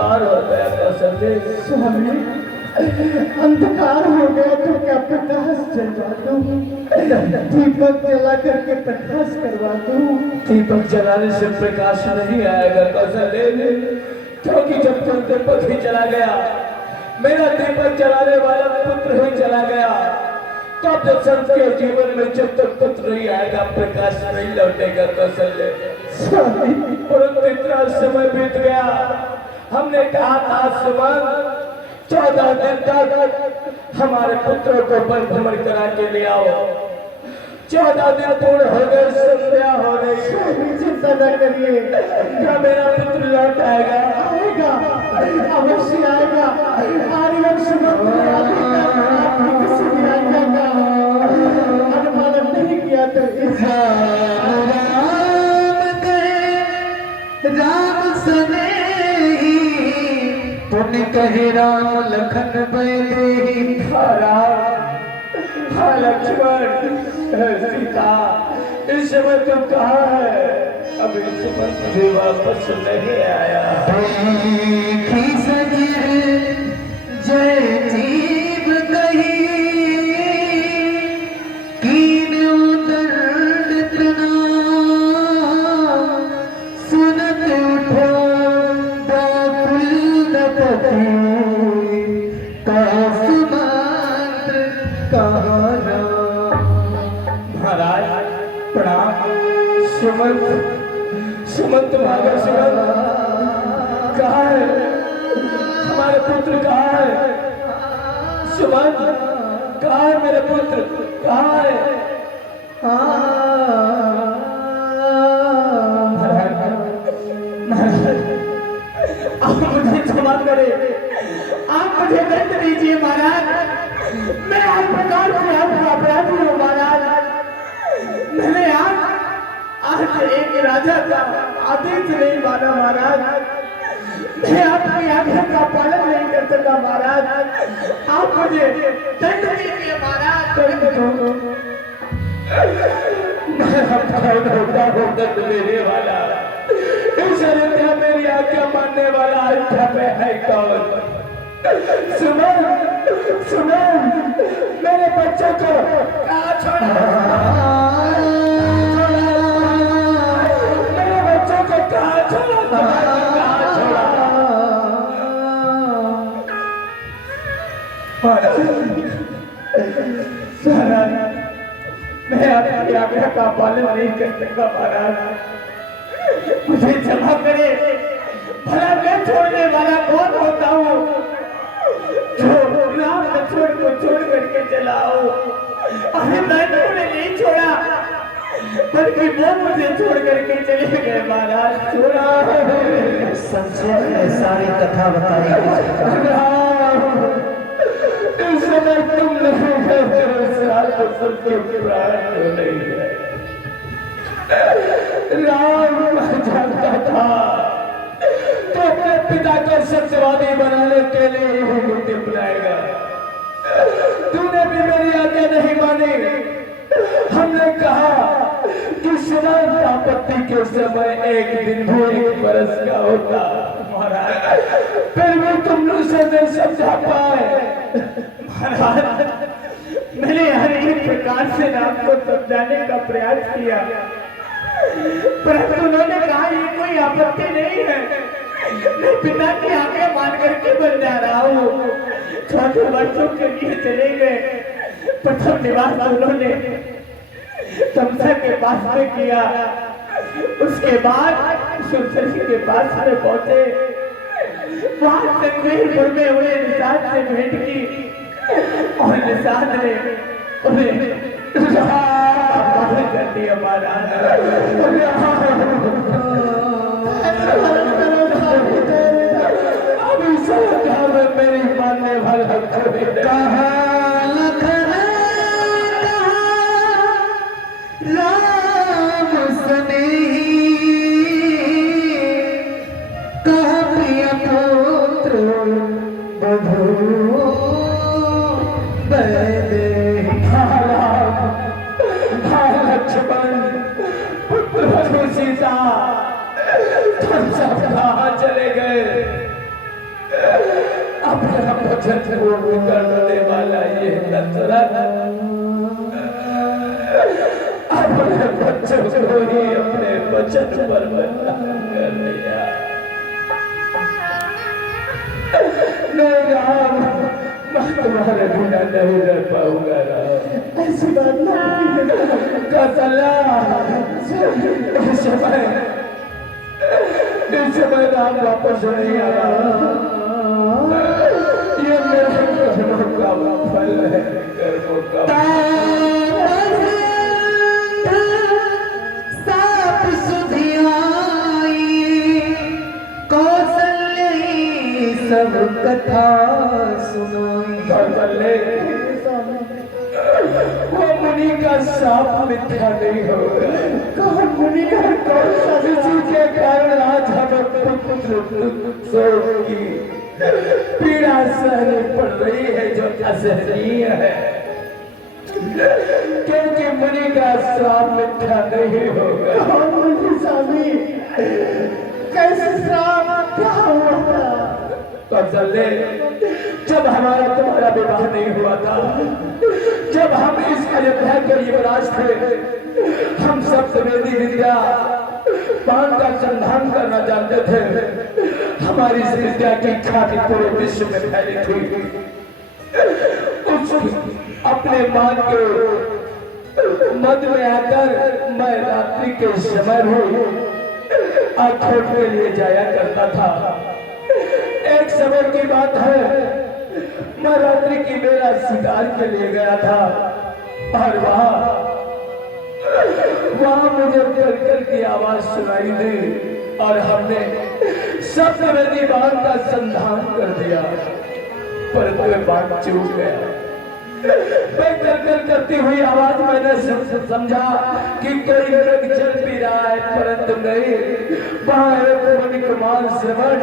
अंधकार हो गया कौशल्य। स्वामी, अंधकार हो गया तो क्या प्रकाश जलवा दूं? दीपक जला करके प्रकाश करवा दूं? दीपक जलाने से प्रकाश नहीं आएगा कौशल्य, क्योंकि जब तक दीपक ही चला गया, मेरा दीपक जलाने वाला पुत्र ही चला गया, तब तो संत के जीवन में जब तक पुत्र नहीं आएगा प्रकाश नहीं लौटेगा कौशल्य। परंतु इतना समय बीत गया, हमने कहा था सुमन 14 दिन तक हमारे पुत्रों को वन भ्रमण करा के ले आओ। 14 दिन पूर्ण हो गए, संध्या हो गई। चिंता न करिए, क्या मेरा पुत्र लौट आएगा? आएगा, अवश्य आएगा। आर्यवंश आपकी किसी भी आज्ञा का अनुपालन नहीं किया तो इस राम सने पुण्य कहे राम लखन बैले। हाँ लक्ष्मण, सीता, इस समय तुम कहाँ है? अभी सुमन भी वापस नहीं आया। जय जीव कही कीन उदंड प्रणाम, सुनत उठो दाकुलपति कासुमात्र कहना। महाराज प्रणाम। सुमंत भागा। सुमंत कहाँ है? हमारे पुत्र कहाँ है? सुमंत कहाँ है? मेरे पुत्र कहाँ है? आप मुझे क्षमा करें, आप मुझे दंड दीजिए महाराज। मैं हर प्रकार से आपका अपराधी हूँ महाराज। मैंने आज एक राजा का आदेश नहीं माना महाराज। मैं आपकी आज्ञा का पालन नहीं कर सका महाराज। आप मुझे दंड दीजिए महाराज। दंड देने वाला इस अयोध्या मेरी आज्ञा मानने वाला अयोध्या पे है कौन? सुमन, सुमन, मेरे बच्चे को कहाँ छोड़ा? मेरे बच्चे को कहाँ छोड़ा? कहाँ छोड़ा? मैं आपकी आज्ञा का पालन नहीं कर सका महाराज, मुझे क्षमा करे। भला मैं छोड़ने वाला कौन होता हूँ जो राम लक्ष्मण को छोड़ करके चलाओ? अरे मैंने उन्हें नहीं छोड़ा, बल्कि वो मुझे छोड़ करके चले गए महाराज। छोड़ा संक्षेप में सारी कथा बताई। इस समय तुम नहीं कहते हो, तो सबके प्राण तो नहीं है। राम जानता था तो अपने पिता को सत्यवादी बनाने के लिए ही मुक्ति अपनाएगा। तूने भी मेरी आज्ञा नहीं मानी। हमने कहा कि सुमन आपत्ति के समय एक दिन भी 1 बरस का होता महाराज, फिर भी तुम उसे नहीं समझा पाए महाराज। मैंने हर एक प्रकार से आपको समझाने का प्रयास किया, परंतु उन्होंने कहा ये कोई आपत्ति नहीं है, मैं पिता की आज्ञा मान करके बन जा रहा हूँ। 14 वर्षों के लिए चले गए। प्रथम निवास उन्होंने तमसा के पास में किया, उसके बाद सुरसरी के पास में पहुंचे। वहां तकबीरपुर में उन्हें निषाद से भेंट की और निषाद ने उन्हें कर दिया महाराज। अभी सरकार में मेरी मानने वाला कहा राम सने कहा प्रिय पुत्र बधू बैदे। लक्ष्मण पुत्र सीता तुम सब कहाँ चले गए? अपना वचन पूर्ण करने वाला ये दशरथ अपने बच्चों को ही अपने वचन पर कर दिया। नहीं राम, मैं तुम्हारे बिना नहीं रह पाऊंगा राम। ऐसी बात नहीं। कौशल्या, इस समय राम वापस नहीं आ रहा। ये मेरे कर्मों का फल है, कर्मों का साप सुधियाई कौशल्य सब कथा सुनाई। कौशल्य, वो मुनि का साप मिथ्या नहीं होगा। कौन मुनि का कौन सा? इसी के कारण आज हमें पुत्र की पीड़ा सहनी पड़ रही है जो असहनीय है, क्योंकि मुनि का श्राप मिथ्या नहीं होगा। मुनि स्वामी, कैसे श्राप, क्या हुआ था? कौशल्य, जब हमारा तुम्हारा विवाह नहीं हुआ था, जब हम इस अयोध्या के युवराज थे, हम सब वेदी विद्या बाण का संधान करना जानते थे। हमारी इस विद्या की ख्याति पूरे विश्व में फैली थी। उस अपने मान के मद में आकर मैं रात्रि के समय भी आखोट के लिए जाया करता था। एक समय की बात है, मैं रात्रि की बेला शिकार के लिए गया था और वहां मुझे कलकल की आवाज सुनाई दी और हमने सप्तवेदी बाण का संधान कर दिया, परंतु वे बाण चूक गया। मैं कलकल करती हुई आवाज मैंने समझा कि कोई मृग चल भी रहा है, परंतु नहीं, वहां एक मुनि कुमार श्रवण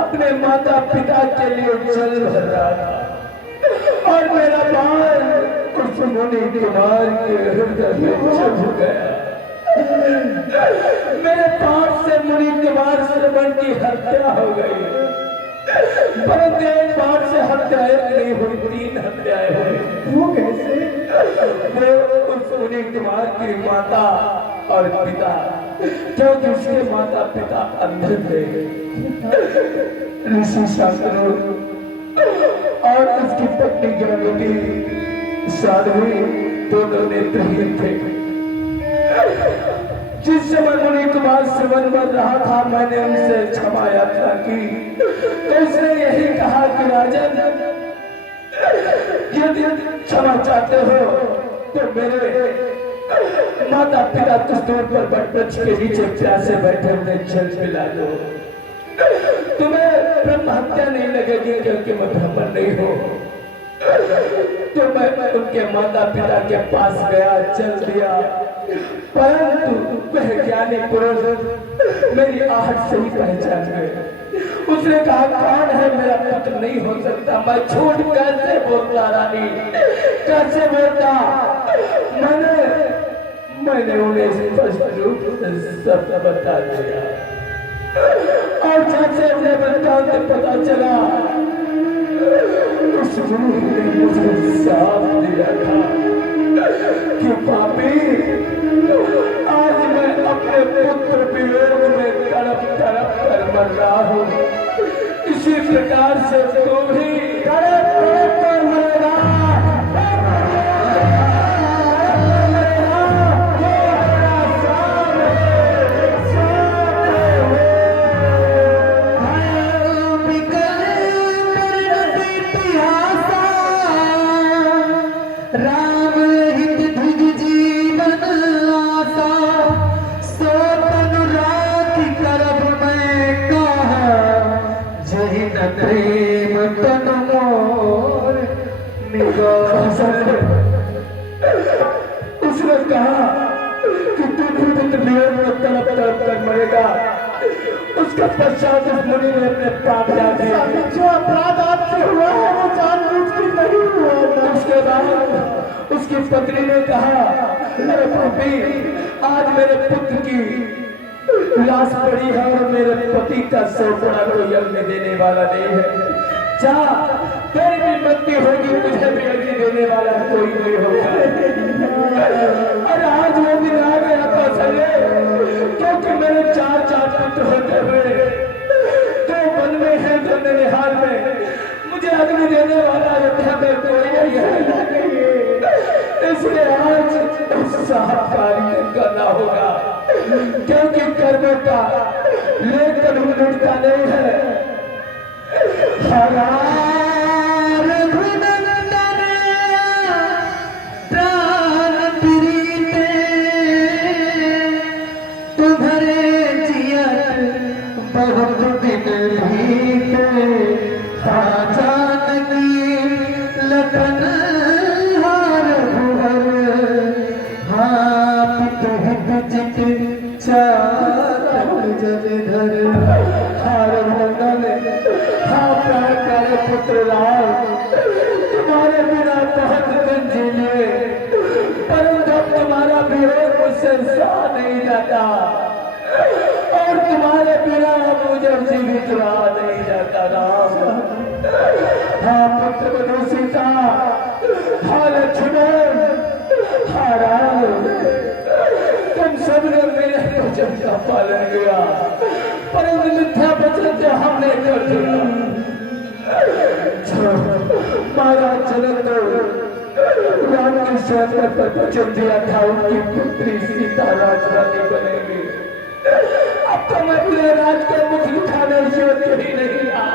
अपने माता पिता के लिए चल भर रहा था और मेरा बाण उस मुनि कुमार के हृदय में चुभ गया। मेरे पांव से मुनि कुमार श्रवण की हत्या हो गई, परंतु एक बाण से हत्याएं नहीं हुई, 3 हत्याएं हुई। वो कैसे? वो उस मुनि कुमार की माता और पिता, क्योंकि उसके माता पिता अंधे थे, ऋषि शास्त्रों और उसकी पत्नी गर्भवती साध्वी दोनों नेत्रहीन थे। जिस समय मुनि कुमार श्रवण बन रहा था, मैंने उनसे क्षमा यात्रा की, तो उसने यही कहा कि राजन, यदि क्षमा चाहते हो तो मेरे माता पिता कुछ दूर पर वटवृक्ष के नीचे प्यासे बैठे हुए जल पिला दो। तुम्हें ब्रह्म हत्या नहीं लगेगी, क्योंकि मैं ब्राह्मण नहीं हूँ। तो मैं उनके माता पिता के पास गया, चल दिया, परंतु वह ज्ञानी पुरुष मेरी आहट से ही पहचान गए। उसने कहा, कौन है? मेरा पुत्र नहीं हो सकता। मैं झूठ कैसे बोलता रानी, कैसे बोलता? मैंने उन्हें स्पष्ट रूप से सब बता दिया और जैसे मुझे पता चला, उस गुरु ने मुझे साथ दिया था कि पापी, आज मैं अपने पुत्र वियोग में तड़प तड़प कर मर रहा हूँ। इसी प्रकार से तू भी तड़प तड़प कर मरेगा। राम हित धिग जीवन आसा, सो तनु राखी करब मैं कहा, जहि न प्रेम तनु मोर निगाह। उसने कहा कि तू पुत्र वियोग में तड़प तड़प कर मरेगा। उसके पश्चात उस मुनि ने अपने प्राण त्याग दिए। जो अपराध आपसे हुआ है वो जानबूझ के नहीं हुआ। उसके बाद उसकी पत्नी ने कहा, अरे पापी, आज मेरे पुत्र की लाश पड़ी है और मेरे पति का सौंपड़ा कोई अग्नि देने वाला नहीं है। जा, तेरी भी मृत्यु होगी, मुझे भी अग्नि देने वाला कोई नहीं होगा। और आज वो दिन आ गया कौशल्य, क्योंकि मेरे चार पुत्र होते हुए दो वन में है, दो ननिहाल में, मुझे अग्नि देने वाला अयोध्या में कोई नहीं है। इसलिए आज साहब कार्य करना होगा, क्योंकि कर्मों का लेकर उठता नहीं है। बहुत दिन बीते जानकी लखन हार भुवर पित हित जित चार जगधर हार भंगल प्राण करे पुत्र राम, तुम्हारे बिना बहुत दिन जी लिए, परंतु तुम्हारा वियोग मुझसे सहा नहीं जाता और तुम्हारे बिना मुझे जीवित रहा नहीं जाता राम। हाँ पुत्र बनो सीता, हाँ लक्ष्मण, हाँ राम, तुम सबने मेरे वचन का पालन किया, परंतु मिथ्या वचन जो हमने कर दिया। महाराज जनक राम के शहर पर वचन दिया था उनकी पुत्री सीता राजरानी बनेगी। अब तो मैं पूरे राज के मुख दिखाने योग्य ही नहीं रहा।